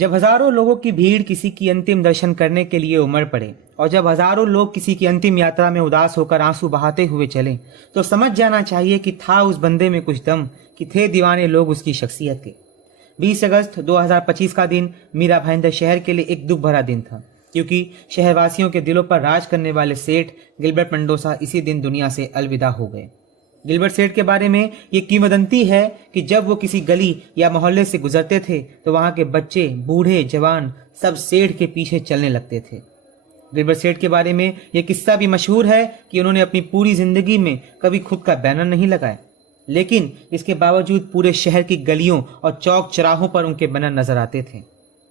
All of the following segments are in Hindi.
जब हजारों लोगों की भीड़ किसी की अंतिम दर्शन करने के लिए उमड़ पड़े और जब हजारों लोग किसी की अंतिम यात्रा में उदास होकर आंसू बहाते हुए चले, तो समझ जाना चाहिए कि था उस बंदे में कुछ दम, कि थे दीवाने लोग उसकी शख्सियत के। 20 अगस्त 2025 का दिन मीरा भाईंदर शहर के लिए एक दुख भरा दिन था, क्योंकि शहरवासियों के दिलों पर राज करने वाले सेठ गिलबर्ट मेंडोसा इसी दिन दुनिया से अलविदा हो गए। गिलबर्ट सेठ के बारे में ये किंवदंती है कि जब वो किसी गली या मोहल्ले से गुजरते थे तो वहां के बच्चे, बूढ़े, जवान सब सेठ के पीछे चलने लगते थे। गिलबर्ट सेठ के बारे में ये किस्सा भी मशहूर है कि उन्होंने अपनी पूरी जिंदगी में कभी खुद का बैनर नहीं लगाया, लेकिन इसके बावजूद पूरे शहर की गलियों और चौक चौराहों पर उनके बैनर नजर आते थे।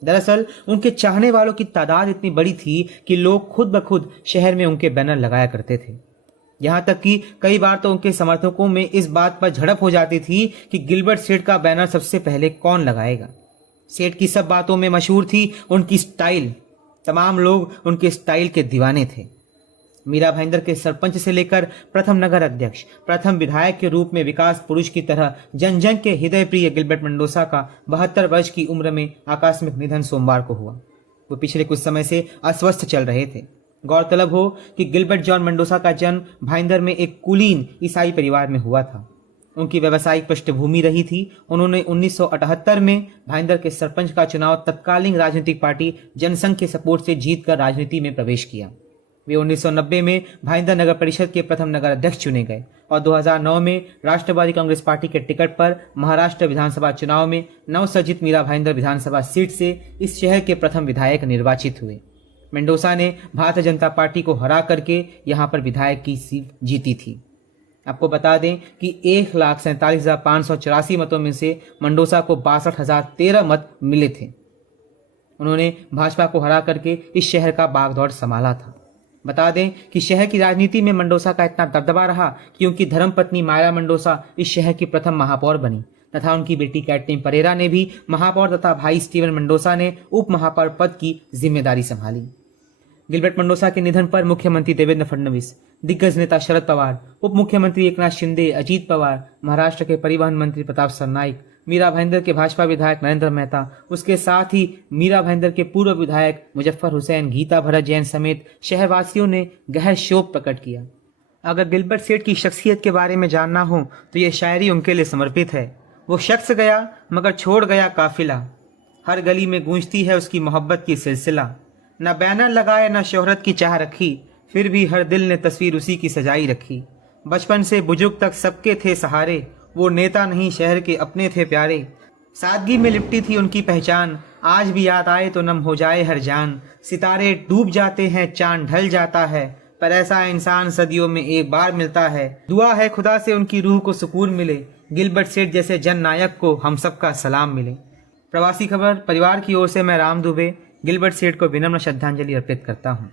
दरअसल उनके चाहने वालों की तादाद इतनी बड़ी थी कि लोग खुद ब खुद शहर में उनके बैनर लगाया करते थे। यहां तक कि कई बार तो उनके समर्थकों में इस बात पर झड़प हो जाती थी कि गिलबर्ट सेठ का बैनर सबसे पहले कौन लगाएगा। सेठ की सब बातों में मशहूर थी उनकी स्टाइल। तमाम लोग उनके स्टाइल के दीवाने थे। मीरा भाईंदर के सरपंच से लेकर प्रथम नगर अध्यक्ष, प्रथम विधायक के रूप में विकास पुरुष की तरह जन जन के हृदय प्रिय गिलबर्ट मेंडोसा का 72 वर्ष की उम्र में आकस्मिक निधन सोमवार को हुआ। वो पिछले कुछ समय से अस्वस्थ चल रहे थे। गौरतलब हो कि गिलबर्ट जॉन मेंडोसा का जन्म भाईंदर में एक कुलीन ईसाई परिवार में हुआ था। उनकी व्यावसायिक पृष्ठभूमि रही थी। उन्होंने 1978 में भाईंदर के सरपंच का चुनाव तत्कालीन राजनीतिक पार्टी जनसंघ के सपोर्ट से जीतकर राजनीति में प्रवेश किया। वे 1990 में भाईंदर नगर परिषद के प्रथम नगर अध्यक्ष चुने गए और 2009 में राष्ट्रवादी कांग्रेस पार्टी के टिकट पर महाराष्ट्र विधानसभा चुनाव में नवसर्जित मीरा भाईंदर विधानसभा सीट से इस शहर के प्रथम विधायक निर्वाचित हुए। मेंडोसा ने भारतीय जनता पार्टी को हरा करके यहां पर विधायक की सीट जीती थी। आपको बता दें कि 1,47,584 मतों में से मेंडोसा को 62,013 मत मिले थे। उन्होंने भाजपा को हरा करके इस शहर का बागडोर संभाला था। बता दें कि शहर की राजनीति में मेंडोसा का इतना दबदबा रहा कि उनकी धर्मपत्नी माया मेंडोसा इस शहर की प्रथम महापौर बनी तथा उनकी बेटी कैटरीन परेरा ने भी महापौर तथा भाई स्टीवन मेंडोसा ने उप महापौर पद की जिम्मेदारी संभाली। गिलबर्ट मेंडोसा के निधन पर मुख्यमंत्री देवेंद्र फडणवीस, दिग्गज नेता शरद पवार, उप मुख्यमंत्री एकनाथ शिंदे, अजीत पवार, महाराष्ट्र के परिवहन मंत्री प्रताप सरनाइक, मीरा भाईंदर के भाजपा विधायक नरेंद्र मेहता, उसके साथ ही मीरा भाईंदर के पूर्व विधायक मुजफ्फर हुसैन, गीता भरत जैन समेत शहरवासियों ने गहर शोक प्रकट किया। अगर गिलबर्ट सेठ की शख्सियत के बारे में जानना हो तो ये शायरी उनके लिए समर्पित है। वो शख्स गया मगर छोड़ गया काफिला, हर गली में गूंजती है उसकी मोहब्बत की सिलसिला। न बैनर लगाए न शोहरत की चाह रखी, फिर भी हर दिल ने तस्वीर उसी की सजाई रखी। बचपन से बुजुर्ग तक सबके थे सहारे, वो नेता नहीं शहर के अपने थे प्यारे। सादगी में लिपटी थी उनकी पहचान, आज भी याद आए तो नम हो जाए हर जान। सितारे डूब जाते हैं, चांद ढल जाता है, पर ऐसा इंसान सदियों में एक बार मिलता है। दुआ है खुदा से उनकी रूह को सुकून मिले, गिलबर्ट सेठ जैसे जन नायक को हम सबका सलाम मिले। प्रवासी खबर परिवार की ओर से मैं राम दुबे गिलबर्ट सेठ को विनम्र श्रद्धांजलि अर्पित करता हूँ।